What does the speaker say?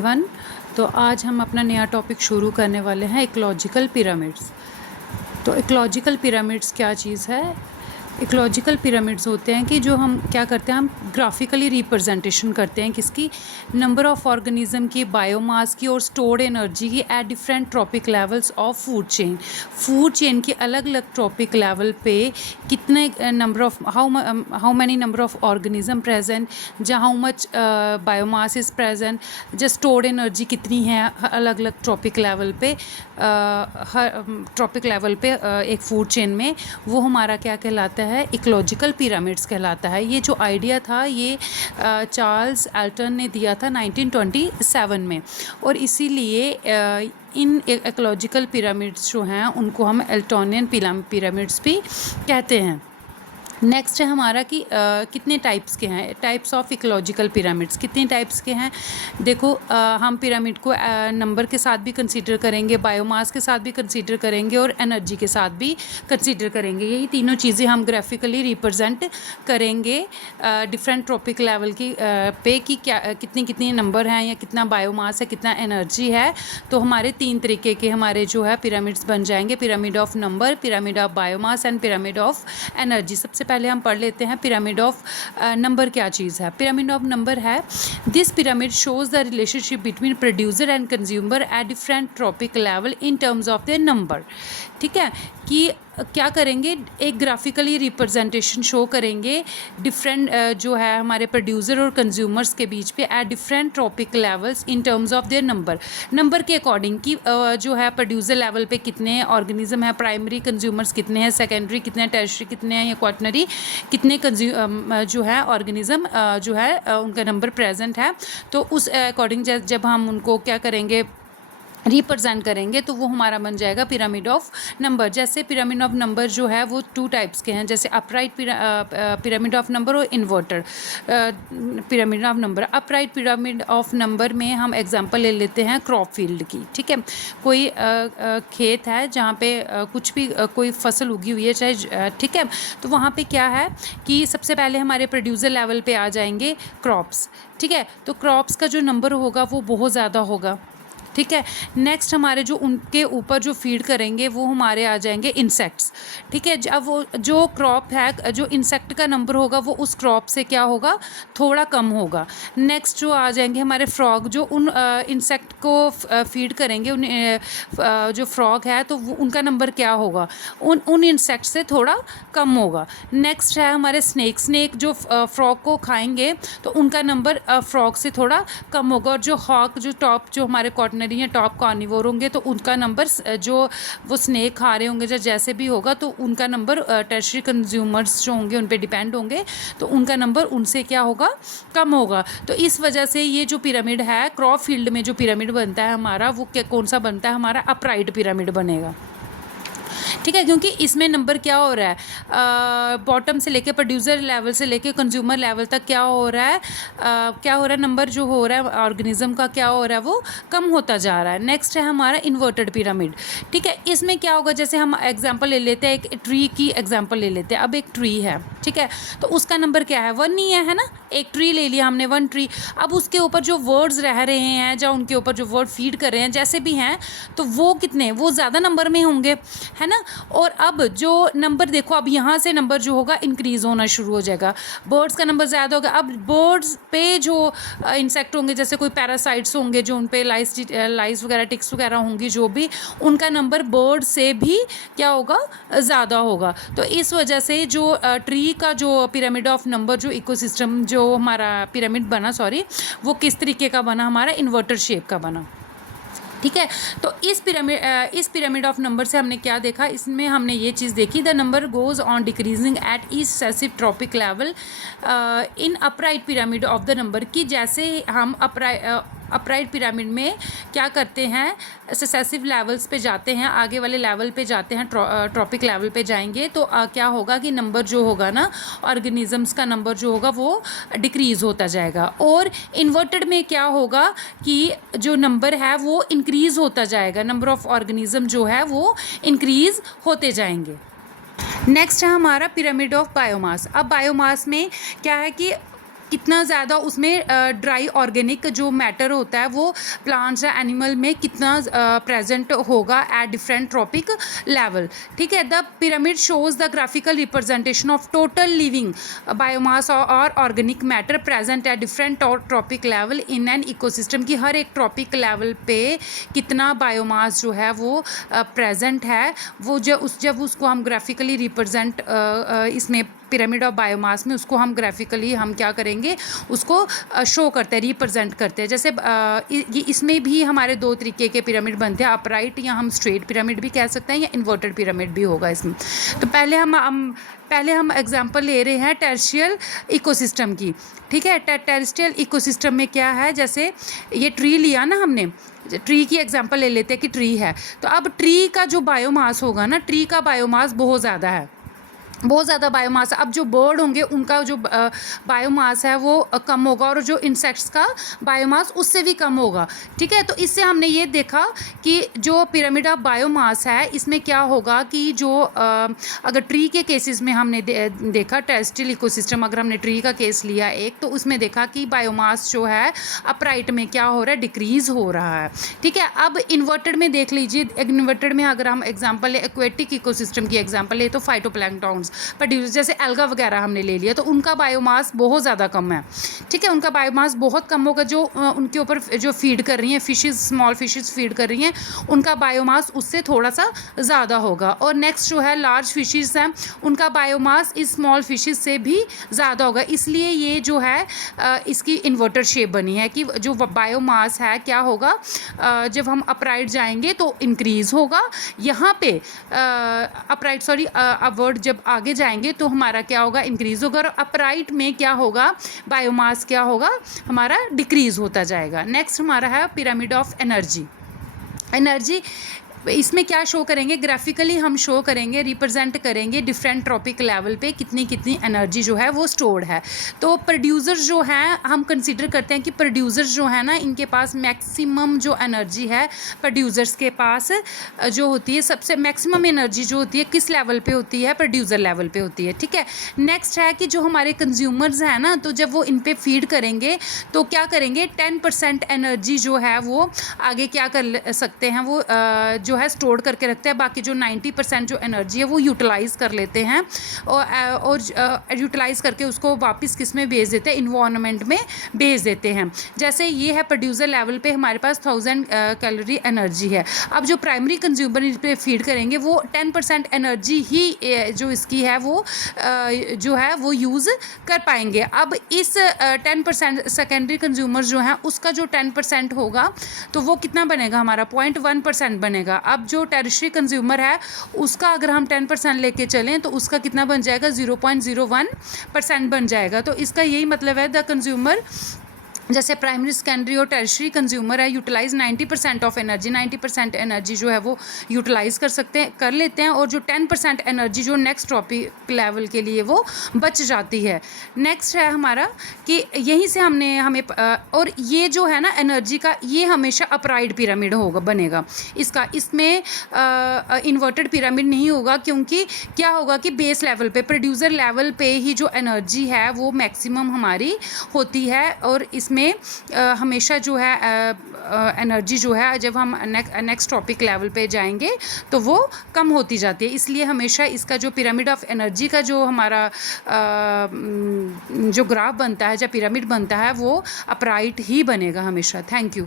Everyone. तो आज हम अपना नया टॉपिक शुरू करने वाले हैं इकोलॉजिकल पिरामिड्स। तो इकोलॉजिकल पिरामिड्स क्या चीज़ है? इकोलॉजिकल पिरामिड्स होते हैं कि जो हम क्या करते हैं, हम ग्राफिकली रिप्रेजेंटेशन करते हैं किसकी, नंबर ऑफ ऑर्गेनिज्म की, बायोमास की और स्टोर्ड एनर्जी की at different trophic levels of food chain की अलग अलग ट्रॉपिक लेवल पे कितने number of how many number of organism present, जहाँ how much biomass is present, just stored energy कितनी है अलग अलग ट्रॉपिक लेवल पे, हर ट्रॉपिक लेवल पे एक फूड चेन में, वो हमारा क्या कहलाता है, इकोलॉजिकल पिरामिड्स कहलाता है। ये जो आइडिया था ये चार्ल्स एल्टन ने दिया था 1927 में, और इसीलिए इन इकोलॉजिकल पिरामिड्स जो हैं उनको हम एल्टोनियन पिरामिड्स भी कहते हैं। नेक्स्ट है हमारा कि कितने टाइप्स के हैं, टाइप्स ऑफ इकोलॉजिकल पिरामिड्स कितने टाइप्स के हैं। देखो हम पिरामिड को नंबर के साथ भी कंसीडर करेंगे, बायोमास के साथ भी कंसीडर करेंगे और एनर्जी के साथ भी कंसीडर करेंगे। यही तीनों चीज़ें हम ग्राफिकली रिप्रेजेंट करेंगे डिफरेंट ट्रॉपिक लेवल की पे कि क्या कितनी कितनी नंबर हैं या कितना बायोमास है, कितना एनर्जी है। तो हमारे तीन तरीके के हमारे जो है पिरामिड्स बन जाएंगे, pyramid of number, pyramid of biomass and pyramid of energy. सबसे पहले हम पढ़ लेते हैं पिरामिड ऑफ नंबर क्या चीज़ है। पिरामिड ऑफ नंबर है, this pyramid shows the relationship between producer and consumer eight different trophic level in terms of their number. ठीक है, कि क्या करेंगे, एक ग्राफिकली रिप्रेजेंटेशन शो करेंगे डिफरेंट जो है हमारे प्रोड्यूसर और कंज्यूमर्स के बीच पे eight different trophic levels in terms of their number के अकॉर्डिंग कि जो है प्रोड्यूसर लेवल पे कितने ऑर्गेनिज्म है, प्राइमरी कंज्यूमर्स कितने हैं, सेकेंडरी कितने हैं, टर्शियरी कितने हैं या क्वाटरनरी कितने जो है ऑर्गेनिज्म जो है उनका नंबर प्रेजेंट है। तो उस अकॉर्डिंग जब हम उनको क्या करेंगे, रिप्रेजेंट करेंगे, तो वो हमारा बन जाएगा पिरामिड ऑफ नंबर। जैसे पिरामिड ऑफ नंबर जो है वो टू टाइप्स के हैं, जैसे अपराइट पिरामिड ऑफ नंबर और inverted pyramid of number. Upright pyramid of number में हम एग्जांपल ले लेते हैं क्रॉप फील्ड की। ठीक है, कोई खेत है जहाँ पे कुछ भी कोई फसल उगी हुई है चाहे, ठीक है, तो वहाँ पे क्या है कि सबसे पहले हमारे प्रोड्यूसर लेवल पे आ जाएंगे क्रॉप्स। ठीक है, तो क्रॉप्स का जो नंबर होगा वो बहुत ज़्यादा होगा। ठीक है, नेक्स्ट हमारे जो उनके ऊपर जो फीड करेंगे वो हमारे आ जाएंगे इंसेक्ट्स। ठीक है, अब वो जो क्रॉप है, जो इंसेक्ट का नंबर होगा वो उस क्रॉप से क्या होगा, थोड़ा कम होगा। नेक्स्ट जो आ जाएंगे हमारे फ्रॉग, जो उन इंसेक्ट को फीड करेंगे, उन जो फ्रॉग है तो वो उनका नंबर क्या होगा, उन इंसेक्ट से थोड़ा कम होगा। नेक्स्ट है हमारे स्नेक जो फ्रॉग को खाएंगे तो उनका नंबर फ्रॉग से थोड़ा कम होगा। और जो हॉक जो टॉप जो हमारे कॉटनरी या टॉप कार्निवोर होंगे तो उनका नंबर जो वो स्नेक खा रहे होंगे जैसे भी होगा तो उनका नंबर टर्शियरी कंज्यूमर्स जो होंगे उन पे डिपेंड होंगे तो उनका नंबर उनसे क्या होगा, कम होगा। तो इस वजह से ये जो पिरामिड है, क्रॉप फील्ड में जो पिरामिड बनता है हमारा, वो कौन सा बनता है, हमारा अपराइट पिरामिड बनेगा। ठीक है, क्योंकि इसमें नंबर क्या हो रहा है, बॉटम से लेके प्रोड्यूसर लेवल से लेके कंज्यूमर लेवल तक क्या हो रहा है, नंबर जो हो रहा है ऑर्गेनिज्म का क्या हो रहा है, वो कम होता जा रहा है। नेक्स्ट है हमारा इन्वर्टेड पिरामिड। ठीक है, इसमें क्या होगा, जैसे हम एग्जांपल ले लेते हैं, एक ट्री की एग्जांपल ले लेते हैं। अब एक ट्री है, ठीक है, तो उसका नंबर क्या है, 1 ही है ना। एक ट्री ले लिया हमने, 1 ट्री। अब उसके ऊपर जो वर्ड्स रह रहे हैं या उनके ऊपर जो वर्ड फीड कर रहे हैं जैसे भी हैं, तो वो कितने, वो ज़्यादा नंबर में होंगे, है ना। और अब जो नंबर देखो, अब यहाँ से नंबर जो होगा इंक्रीज़ होना शुरू हो जाएगा, बर्ड्स का नंबर ज़्यादा होगा। अब बर्ड्स पे जो इंसेक्ट होंगे, जैसे कोई पैरासाइट्स होंगे जो उन पे लाइस वगैरह, टिक्स वगैरह होंगी, जो भी उनका नंबर बर्ड से भी क्या होगा, ज़्यादा होगा। तो इस वजह से जो ट्री का जो पिरामिड ऑफ नंबर, जो इकोसिस्टम जो हमारा पिरामिड बना, वो किस तरीके का बना, हमारा इन्वर्टर शेप का बना। ठीक है, तो इस पिरामिड ऑफ नंबर से हमने क्या देखा, इसमें हमने ये चीज़ देखी, the number goes on decreasing at each successive tropic level in upright pyramid of the number, की जैसे हम अपराइट पिरामिड में क्या करते हैं, सक्सेसिव लेवल्स पे जाते हैं, आगे वाले लेवल पे जाते हैं, ट्रॉपिक लेवल पे जाएंगे तो क्या होगा कि नंबर जो होगा ना, ऑर्गेनिजम्स का नंबर जो होगा वो डिक्रीज़ होता जाएगा। और इन्वर्टेड में क्या होगा कि जो नंबर है वो इंक्रीज़ होता जाएगा, नंबर ऑफ ऑर्गेनिज्म जो है वो इंक्रीज़ होते जाएंगे। नेक्स्ट है हमारा पिरामिड ऑफ बायोमास। अब बायोमास में क्या है कि कितना ज़्यादा उसमें ड्राई ऑर्गेनिक जो मैटर होता है वो प्लांट्स या एनिमल में कितना प्रेजेंट होगा एट डिफरेंट ट्रॉपिक लेवल। ठीक है, the pyramid shows the graphical representation of total living biomass और organic matter present at different trophic level in an ecosystem की हर एक ट्रॉपिक लेवल पे कितना बायोमास जो है वो प्रेजेंट है, वो जब उसको हम ग्राफिकली रिप्रेजेंट इसमें पिरामिड ऑफ बायोमास में उसको हम ग्राफिकली हम क्या करेंगे, उसको शो करते हैं, रिप्रेजेंट करते हैं। जैसे इसमें भी हमारे दो तरीके के पिरामिड बनते हैं, अपराइट या हम स्ट्रेट पिरामिड भी कह सकते हैं या इन्वर्टेड पिरामिड भी होगा इसमें। तो पहले हम एग्जांपल ले रहे हैं टेरेस्ट्रियल इकोसिस्टम की। ठीक है, टेरेस्ट्रियल इकोसिस्टम में क्या है, जैसे ये ट्री लिया ना हमने, ट्री की एग्जांपल ले लेते हैं कि ट्री है, तो अब ट्री का जो बायोमास होगा ना, ट्री का बायोमास बहुत ज़्यादा है, बहुत ज़्यादा बायोमास। अब जो बर्ड होंगे उनका जो बायोमास है वो कम होगा और जो इंसेक्ट्स का बायोमास उससे भी कम होगा। ठीक है, तो इससे हमने ये देखा कि जो पिरामिड ऑफ बायोमास है इसमें क्या होगा कि जो अगर ट्री के केसेस में हमने देखा, टेरेस्ट्रियल इकोसिस्टम अगर हमने ट्री का केस लिया एक, तो उसमें देखा कि बायोमास जो है अपराइट में क्या हो रहा है, डिक्रीज़ हो रहा है। ठीक है, अब इन्वर्टेड में देख लीजिए, इन्वर्टेड में अगर हम एग्जाम्पल ले एक्वेटिक इकोसिस्टम की एग्जाम्पल ले तो फाइटोप्लैंक्टन्स प्रोड्यूस, जैसे एल्गा वगैरह हमने ले लिया, तो उनका बायोमास बहुत ज़्यादा कम है। ठीक है, उनका बायोमास बहुत कम होगा, जो उनके ऊपर जो फीड कर रही हैं फिशेस, स्मॉल फिशेस फीड कर रही हैं, उनका बायोमास उससे थोड़ा सा ज़्यादा होगा। और नेक्स्ट जो है लार्ज फिशेस हैं, उनका बायोमास इस स्मॉल फिशेस से भी ज़्यादा होगा। इसलिए ये जो है इसकी इन्वर्टर शेप बनी है कि जो बायोमास है क्या होगा, जब हम अपराइट जाएंगे तो इंक्रीज़ होगा, यहाँ पे अपराइट अपवर्ड जब आगे जाएंगे तो हमारा क्या होगा, इंक्रीज़ होगा, और अपराइट में क्या होगा, बायोमास क्या होगा, हमारा डिक्रीज़ होता जाएगा। नेक्स्ट हमारा है पिरामिड ऑफ एनर्जी। इसमें क्या शो करेंगे, ग्राफिकली हम शो करेंगे, रिप्रेजेंट करेंगे डिफरेंट ट्रॉपिक लेवल पे कितनी कितनी एनर्जी जो है वो स्टोर्ड है। तो प्रोड्यूसर्स जो हैं, हम कंसीडर करते हैं कि प्रोड्यूसर्स जो है ना, इनके पास मैक्सिमम जो एनर्जी है, प्रोड्यूसर्स के पास जो होती है सबसे मैक्सिमम एनर्जी जो होती है किस लेवल पे होती है, प्रोड्यूसर लेवल पे होती है। ठीक है, नेक्स्ट है कि जो हमारे कंज्यूमर्स हैं ना, तो जब वो इन पे फीड करेंगे तो क्या करेंगे, 10% एनर्जी जो है वो आगे क्या कर सकते हैं, वो जो है स्टोर करके रखते हैं, बाकी जो 90% जो एनर्जी है वो यूटिलाइज़ कर लेते हैं और यूटिलाइज़ करके उसको वापस किस में भेज देते हैं, इन्वायरमेंट में भेज देते हैं। जैसे ये है प्रोड्यूसर लेवल पे हमारे पास 1000 कैलोरी एनर्जी है। अब जो प्राइमरी कंज्यूमर इस पर फीड करेंगे वो 10% एनर्जी ही जो इसकी है वो जो है वो यूज़ कर पाएंगे। अब इस 10% सेकेंडरी कंज्यूमर जो हैं उसका जो 10% होगा तो वो कितना बनेगा, हमारा 0.1% बनेगा। अब जो टेरिशरी कंज्यूमर है उसका अगर हम 10% लेके चलें तो उसका कितना बन जाएगा, 0.01% बन जाएगा। तो इसका यही मतलब है द कंज्यूमर, जैसे प्राइमरी सेकेंडरी और टर्शरी कंज्यूमर है, यूटिलाइज 90% ऑफ एनर्जी, 90% एनर्जी जो है वो यूटिलाइज़ कर लेते हैं, और जो 10% एनर्जी जो नेक्स्ट टॉपिक लेवल के लिए वो बच जाती है। नेक्स्ट है हमारा कि यहीं से हमें और ये जो है ना एनर्जी का, ये हमेशा अपराइट पिरामिड होगा बनेगा इसमें इन्वर्टेड पिरामिड नहीं होगा, क्योंकि क्या होगा कि बेस लेवल पे, प्रोड्यूसर लेवल पे ही जो एनर्जी है वो मैक्सिमम हमारी होती है, और इसमें हमेशा जो है एनर्जी जो है जब हम नेक्स्ट टॉपिक लेवल पे जाएंगे तो वो कम होती जाती है। इसलिए हमेशा इसका जो पिरामिड ऑफ एनर्जी का जो हमारा जो ग्राफ बनता है, जो पिरामिड बनता है वो अपराइट ही बनेगा हमेशा। Thank you.